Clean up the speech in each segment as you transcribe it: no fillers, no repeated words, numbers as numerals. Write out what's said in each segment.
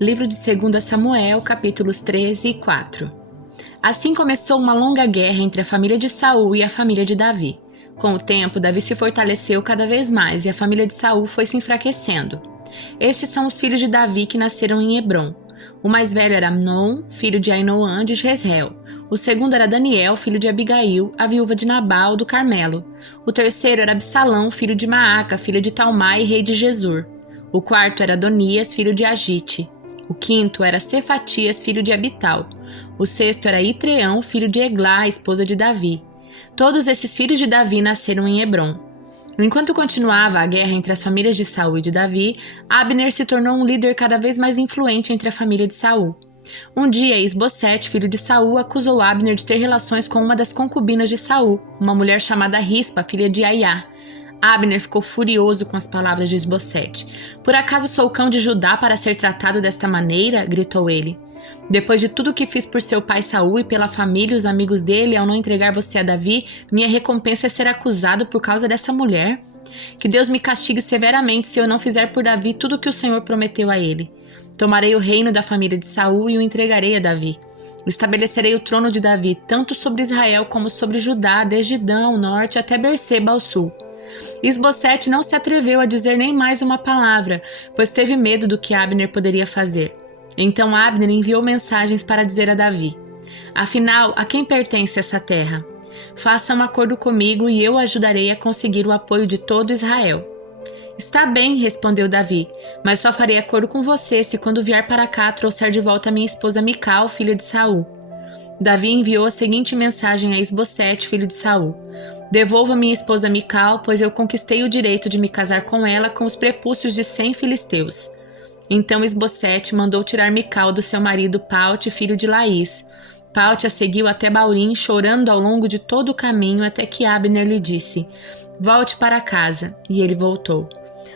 Livro de 2 Samuel, capítulos 13 e 4. Assim começou uma longa guerra entre a família de Saul e a família de Davi. Com o tempo, Davi se fortaleceu cada vez mais e a família de Saul foi se enfraquecendo. Estes são os filhos de Davi que nasceram em Hebrom. O mais velho era Amnon, filho de Ainoã de Jezreel. O segundo era Daniel, filho de Abigail, a viúva de Nabal, do Carmelo. O terceiro era Absalão, filho de Maaca, filho de Talmai, rei de Gesur. O quarto era Adonias, filho de Agite. O quinto era Cefatias, filho de Abital. O sexto era Itreão, filho de Eglá, esposa de Davi. Todos esses filhos de Davi nasceram em Hebrom. Enquanto continuava a guerra entre as famílias de Saul e de Davi, Abner se tornou um líder cada vez mais influente entre a família de Saul. Um dia, Isbosete, filho de Saul, acusou Abner de ter relações com uma das concubinas de Saul, uma mulher chamada Rispa, filha de Aiá. Abner ficou furioso com as palavras de Isbosete. "Por acaso sou cão de Judá para ser tratado desta maneira?" gritou ele. "Depois de tudo o que fiz por seu pai Saul e pela família e os amigos dele ao não entregar você a Davi, minha recompensa é ser acusado por causa dessa mulher? Que Deus me castigue severamente se eu não fizer por Davi tudo o que o Senhor prometeu a ele. Tomarei o reino da família de Saul e o entregarei a Davi. Estabelecerei o trono de Davi tanto sobre Israel como sobre Judá, desde Dan ao norte até Berseba ao sul." Isbosete não se atreveu a dizer nem mais uma palavra, pois teve medo do que Abner poderia fazer. Então Abner enviou mensagens para dizer a Davi: "Afinal, a quem pertence essa terra? Faça um acordo comigo e eu ajudarei a conseguir o apoio de todo Israel." "Está bem", respondeu Davi, "mas só farei acordo com você se quando vier para cá trouxer de volta minha esposa Mical, filha de Saul." Davi enviou a seguinte mensagem a Isbosete, filho de Saul: "Devolva minha esposa Mical, pois eu conquistei o direito de me casar com ela com os prepúcios de 100 filisteus." Então Isbosete mandou tirar Mical do seu marido Paute, filho de Laís. Paute a seguiu até Baurim, chorando ao longo de todo o caminho, até que Abner lhe disse: "Volte para casa." E ele voltou.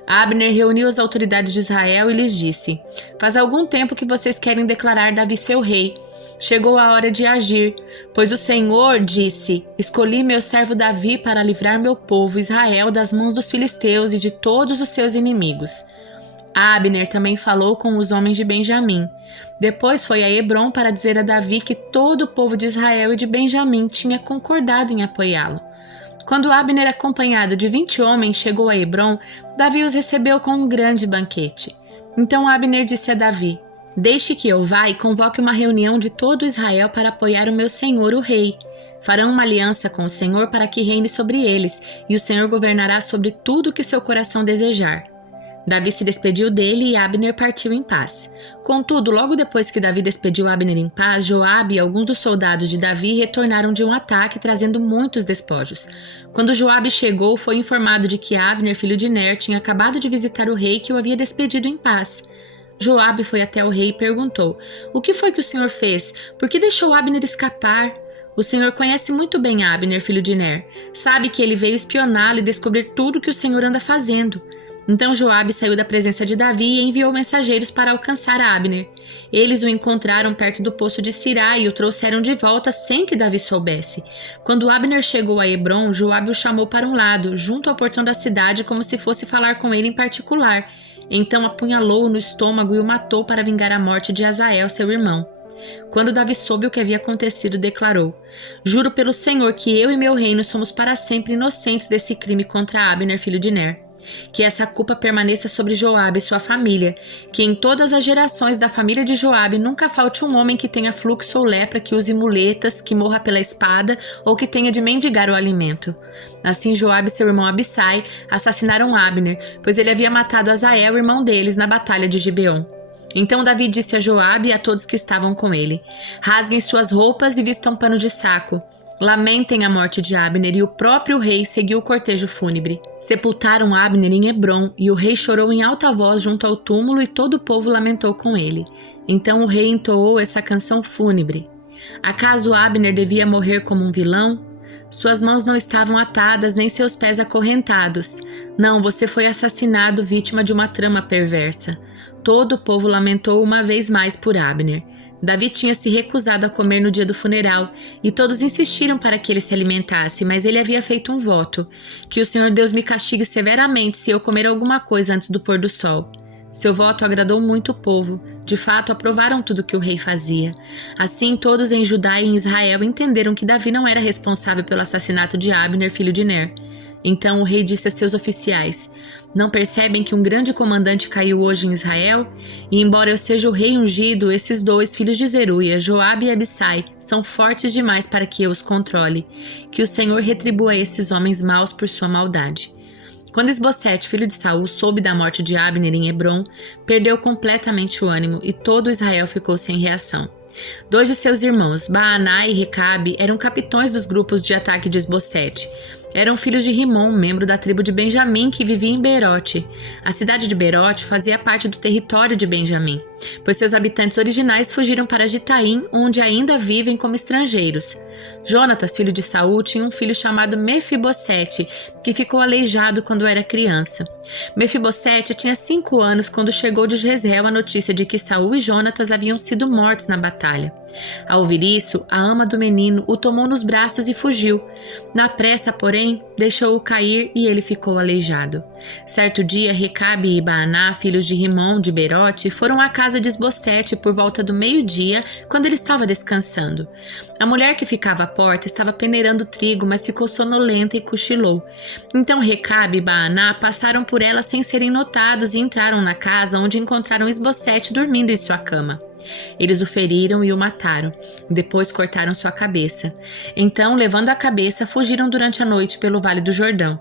Abner reuniu as autoridades de Israel e lhes disse: "Faz algum tempo que vocês querem declarar Davi seu rei. Chegou a hora de agir, pois o Senhor disse: escolhi meu servo Davi para livrar meu povo Israel das mãos dos filisteus e de todos os seus inimigos." Abner também falou com os homens de Benjamim. Depois foi a Hebrom para dizer a Davi que todo o povo de Israel e de Benjamim tinha concordado em apoiá-lo. Quando Abner, acompanhado de 20 homens, chegou a Hebrom, Davi os recebeu com um grande banquete. Então Abner disse a Davi: "Deixe que eu vá e convoque uma reunião de todo Israel para apoiar o meu senhor, o rei. Farão uma aliança com o Senhor para que reine sobre eles, e o Senhor governará sobre tudo o que seu coração desejar." Davi se despediu dele e Abner partiu em paz. Contudo, logo depois que Davi despediu Abner em paz, Joabe e alguns dos soldados de Davi retornaram de um ataque trazendo muitos despojos. Quando Joabe chegou, foi informado de que Abner, filho de Ner, tinha acabado de visitar o rei que o havia despedido em paz. Joabe foi até o rei e perguntou: "O que foi que o senhor fez? Por que deixou Abner escapar? O senhor conhece muito bem Abner, filho de Ner. Sabe que ele veio espioná-lo e descobrir tudo o que o senhor anda fazendo." Então Joabe saiu da presença de Davi e enviou mensageiros para alcançar Abner. Eles o encontraram perto do poço de Sirá e o trouxeram de volta sem que Davi soubesse. Quando Abner chegou a Hebrom, Joabe o chamou para um lado, junto ao portão da cidade, como se fosse falar com ele em particular. Então apunhalou-o no estômago e o matou para vingar a morte de Azael, seu irmão. Quando Davi soube o que havia acontecido, declarou: "Juro pelo Senhor que eu e meu reino somos para sempre inocentes desse crime contra Abner, filho de Ner. Que essa culpa permaneça sobre Joabe e sua família, que em todas as gerações da família de Joabe nunca falte um homem que tenha fluxo ou lepra, que use muletas, que morra pela espada ou que tenha de mendigar o alimento." Assim Joabe e seu irmão Abissai assassinaram Abner, pois ele havia matado Azael, irmão deles, na batalha de Gibeon. Então Davi disse a Joabe e a todos que estavam com ele: "Rasguem suas roupas e vistam pano de saco. Lamentem a morte de Abner." E o próprio rei seguiu o cortejo fúnebre. Sepultaram Abner em Hebrom, e o rei chorou em alta voz junto ao túmulo, e todo o povo lamentou com ele. Então o rei entoou essa canção fúnebre: "Acaso Abner devia morrer como um vilão? Suas mãos não estavam atadas, nem seus pés acorrentados. Não, você foi assassinado, vítima de uma trama perversa." Todo o povo lamentou uma vez mais por Abner. Davi tinha se recusado a comer no dia do funeral, e todos insistiram para que ele se alimentasse, mas ele havia feito um voto: "Que o Senhor Deus me castigue severamente se eu comer alguma coisa antes do pôr do sol." Seu voto agradou muito o povo. De fato, aprovaram tudo que o rei fazia. Assim, todos em Judá e em Israel entenderam que Davi não era responsável pelo assassinato de Abner, filho de Ner. Então o rei disse a seus oficiais: não percebem que um grande comandante caiu hoje em Israel? E embora eu seja o rei ungido, esses dois filhos de Zeruia, Joabe e Abissai, são fortes demais para que eu os controle. Que o Senhor retribua esses homens maus por sua maldade. Quando Isbosete, filho de Saul, soube da morte de Abner em Hebrom, perdeu completamente o ânimo e todo Israel ficou sem reação. 2 de seus irmãos, Baaná e Recabe, eram capitães dos grupos de ataque de Isbosete. Eram filhos de Rimom, membro da tribo de Benjamim, que vivia em Beerote. A cidade de Beerote fazia parte do território de Benjamim, pois seus habitantes originais fugiram para Gitaim, onde ainda vivem como estrangeiros. Jonatas, filho de Saul, tinha um filho chamado Mefibosete, que ficou aleijado quando era criança. Mefibosete tinha 5 anos quando chegou de Jezreel a notícia de que Saul e Jonatas haviam sido mortos na batalha. Ao ouvir isso, a ama do menino o tomou nos braços e fugiu. Na pressa, porém, deixou-o cair e ele ficou aleijado. Certo dia, Recabe e Baaná, filhos de Rimom de Beerote, foram à casa de Isbosete por volta do meio-dia, quando ele estava descansando. A mulher que ficava à porta estava peneirando trigo, mas ficou sonolenta e cochilou. Então Recabe e Baaná passaram por ela sem serem notados e entraram na casa, onde encontraram Isbosete dormindo em sua cama. Eles o feriram e o mataram. Depois cortaram sua cabeça. Então, levando a cabeça, fugiram durante a noite pelo Vale do Jordão.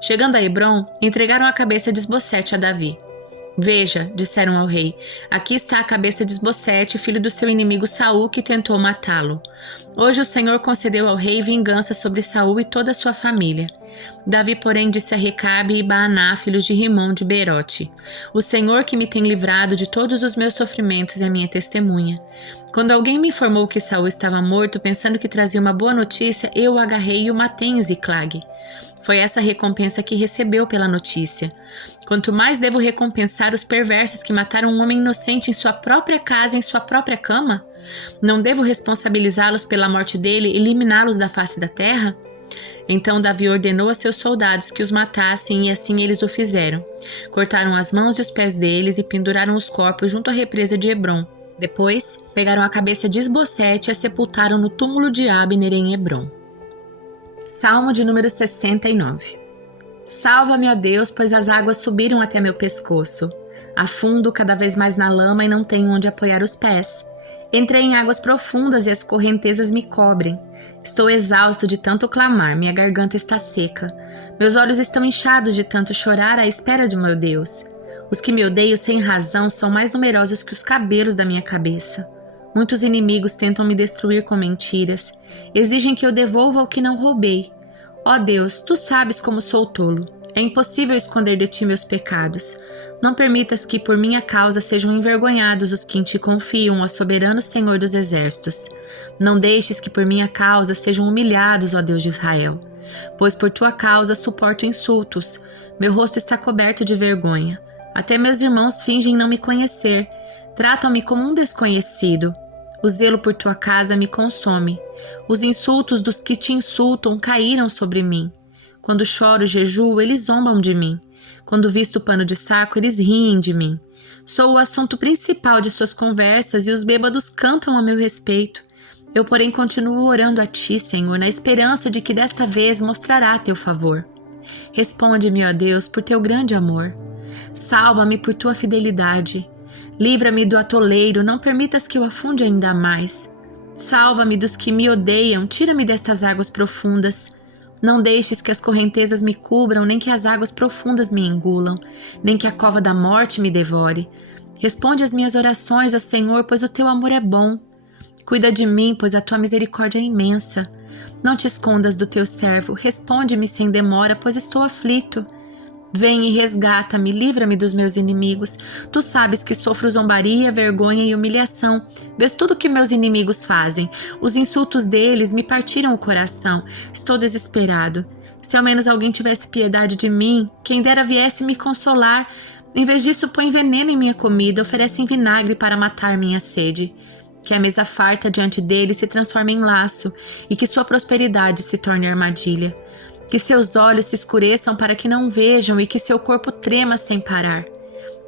Chegando a Hebrom, entregaram a cabeça de Isbosete a Davi. Veja, disseram ao rei, aqui está a cabeça de Isbosete, filho do seu inimigo Saul, que tentou matá-lo. Hoje o Senhor concedeu ao rei vingança sobre Saul e toda a sua família. Davi, porém, disse a Recabe e Baaná, filhos de Rimom de Beerote: o Senhor que me tem livrado de todos os meus sofrimentos é minha testemunha. Quando alguém me informou que Saul estava morto, pensando que trazia uma boa notícia, eu o agarrei e o matei em Ziclag. Foi essa recompensa que recebeu pela notícia. Quanto mais devo recompensar os perversos que mataram um homem inocente em sua própria casa, em sua própria cama? Não devo responsabilizá-los pela morte dele e eliminá-los da face da terra? Então Davi ordenou a seus soldados que os matassem e assim eles o fizeram. Cortaram as mãos e os pés deles e penduraram os corpos junto à represa de Hebrom. Depois, pegaram a cabeça de Isbosete e a sepultaram no túmulo de Abner em Hebrom. Salmo de número 69. Salva-me, ó Deus, pois as águas subiram até meu pescoço. Afundo cada vez mais na lama e não tenho onde apoiar os pés. Entrei em águas profundas e as correntezas me cobrem. Estou exausto de tanto clamar, minha garganta está seca. Meus olhos estão inchados de tanto chorar à espera de meu Deus. Os que me odeiam sem razão são mais numerosos que os cabelos da minha cabeça. Muitos inimigos tentam me destruir com mentiras. Exigem que eu devolva o que não roubei. Ó Deus, tu sabes como sou tolo. É impossível esconder de ti meus pecados. Não permitas que por minha causa sejam envergonhados os que em ti confiam, ó soberano Senhor dos exércitos. Não deixes que por minha causa sejam humilhados, ó Deus de Israel. Pois por tua causa suporto insultos. Meu rosto está coberto de vergonha. Até meus irmãos fingem não me conhecer. Tratam-me como um desconhecido. O zelo por tua casa me consome. Os insultos dos que te insultam caíram sobre mim. Quando choro e jejuo, eles zombam de mim. Quando visto pano de saco, eles riem de mim. Sou o assunto principal de suas conversas e os bêbados cantam a meu respeito. Eu, porém, continuo orando a ti, Senhor, na esperança de que desta vez mostrará teu favor. Responde-me, ó Deus, por teu grande amor. Salva-me por tua fidelidade. Livra-me do atoleiro, não permitas que eu afunde ainda mais. Salva-me dos que me odeiam, tira-me destas águas profundas. Não deixes que as correntezas me cubram, nem que as águas profundas me engulam, nem que a cova da morte me devore. Responde às minhas orações, ó Senhor, pois o teu amor é bom. Cuida de mim, pois a tua misericórdia é imensa. Não te escondas do teu servo, responde-me sem demora, pois estou aflito. Vem e resgata-me, livra-me dos meus inimigos. Tu sabes que sofro zombaria, vergonha e humilhação. Vês tudo o que meus inimigos fazem. Os insultos deles me partiram o coração. Estou desesperado. Se ao menos alguém tivesse piedade de mim, quem dera viesse me consolar. Em vez disso, põe veneno em minha comida, oferecem vinagre para matar minha sede. Que a mesa farta diante dele se transforme em laço e que sua prosperidade se torne armadilha. Que seus olhos se escureçam para que não vejam e que seu corpo trema sem parar.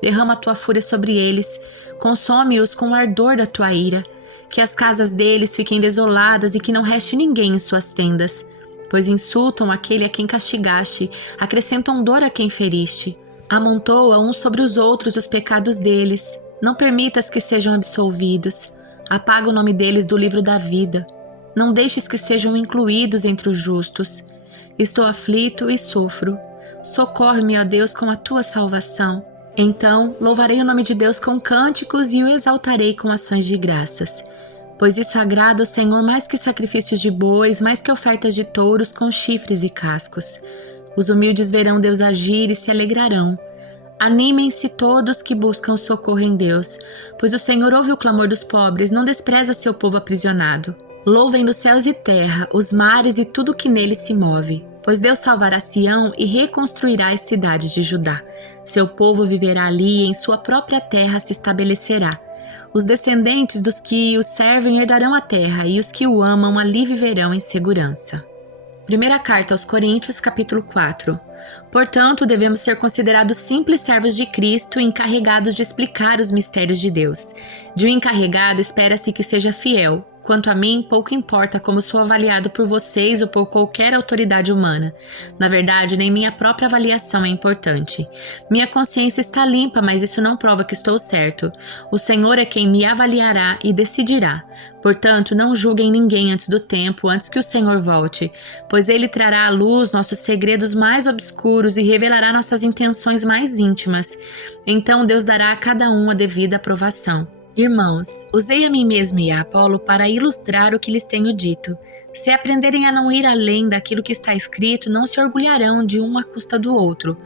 derrama a tua fúria sobre eles, consome-os com o ardor da tua ira. Que as casas deles fiquem desoladas e que não reste ninguém em suas tendas, pois insultam aquele a quem castigaste, acrescentam dor a quem feriste. Amontoa uns sobre os outros os pecados deles, não permitas que sejam absolvidos. Apaga o nome deles do livro da vida, não deixes que sejam incluídos entre os justos. Estou aflito e sofro, socorre-me, ó Deus, com a tua salvação. Então louvarei o nome de Deus com cânticos e o exaltarei com ações de graças. Pois isso agrada ao Senhor mais que sacrifícios de bois, mais que ofertas de touros com chifres e cascos. Os humildes verão Deus agir e se alegrarão. Animem-se todos que buscam socorro em Deus, pois o Senhor ouve o clamor dos pobres, não despreza seu povo aprisionado. Louvem nos céus e terra, os mares e tudo que neles se move, pois Deus salvará Sião e reconstruirá as cidades de Judá. Seu povo viverá ali e em sua própria terra se estabelecerá. Os descendentes dos que o servem herdarão a terra, e os que o amam ali viverão em segurança. Primeira carta aos Coríntios, capítulo 4. Portanto, devemos ser considerados simples servos de Cristo, encarregados de explicar os mistérios de Deus. De um encarregado espera-se que seja fiel. Quanto a mim, pouco importa como sou avaliado por vocês ou por qualquer autoridade humana. Na verdade, nem minha própria avaliação é importante. Minha consciência está limpa, mas isso não prova que estou certo. O Senhor é quem me avaliará e decidirá. Portanto, não julguem ninguém antes do tempo, antes que o Senhor volte, pois Ele trará à luz nossos segredos mais obscuros e revelará nossas intenções mais íntimas. Então Deus dará a cada um a devida aprovação. Irmãos, usei a mim mesmo e a Apolo para ilustrar o que lhes tenho dito. Se aprenderem a não ir além daquilo que está escrito, não se orgulharão de um à custa do outro.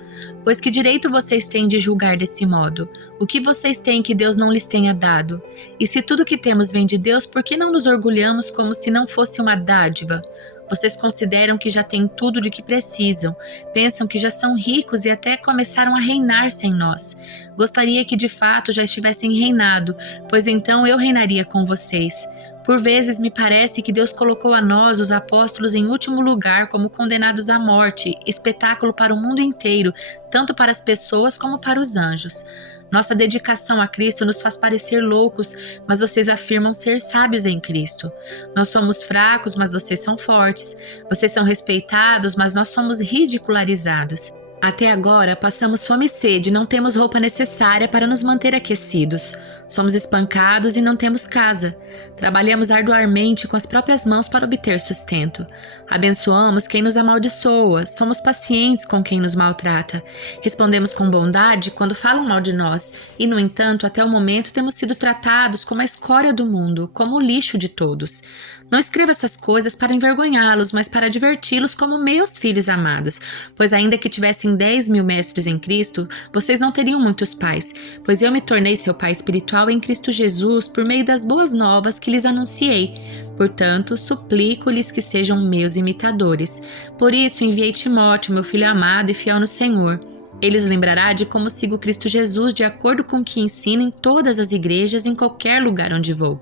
Pois que direito vocês têm de julgar desse modo? O que vocês têm que Deus não lhes tenha dado? E se tudo que temos vem de Deus, por que não nos orgulhamos como se não fosse uma dádiva? Vocês consideram que já têm tudo de que precisam, pensam que já são ricos e até começaram a reinar sem nós. Gostaria que de fato já estivessem reinado, pois então eu reinaria com vocês. Por vezes me parece que Deus colocou a nós, os apóstolos, em último lugar como condenados à morte, espetáculo para o mundo inteiro, tanto para as pessoas como para os anjos. Nossa dedicação a Cristo nos faz parecer loucos, mas vocês afirmam ser sábios em Cristo. Nós somos fracos, mas vocês são fortes. Vocês são respeitados, mas nós somos ridicularizados. Até agora passamos fome e sede, não temos roupa necessária para nos manter aquecidos. Somos espancados e não temos casa. Trabalhamos arduamente com as próprias mãos para obter sustento. Abençoamos quem nos amaldiçoa, somos pacientes com quem nos maltrata. Respondemos com bondade quando falam mal de nós e, no entanto, até o momento temos sido tratados como a escória do mundo, como o lixo de todos. Não escrevo essas coisas para envergonhá-los, mas para diverti-los como meus filhos amados. Pois ainda que tivessem 10.000 mestres em Cristo, vocês não teriam muitos pais, pois eu me tornei seu pai espiritual em Cristo Jesus por meio das boas novas que lhes anunciei. Portanto, suplico-lhes que sejam meus imitadores. Por isso enviei Timóteo, meu filho amado e fiel no Senhor. Ele os lembrará de como sigo Cristo Jesus de acordo com o que ensino em todas as igrejas em qualquer lugar onde vou.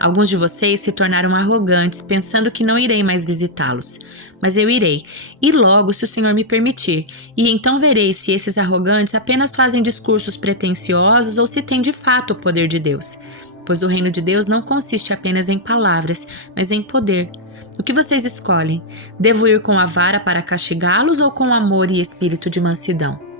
Alguns de vocês se tornaram arrogantes, pensando que não irei mais visitá-los. Mas eu irei, e logo se o Senhor me permitir, e então verei se esses arrogantes apenas fazem discursos pretensiosos ou se têm de fato o poder de Deus. Pois o reino de Deus não consiste apenas em palavras, mas em poder. O que vocês escolhem? Devo ir com a vara para castigá-los ou com amor e espírito de mansidão?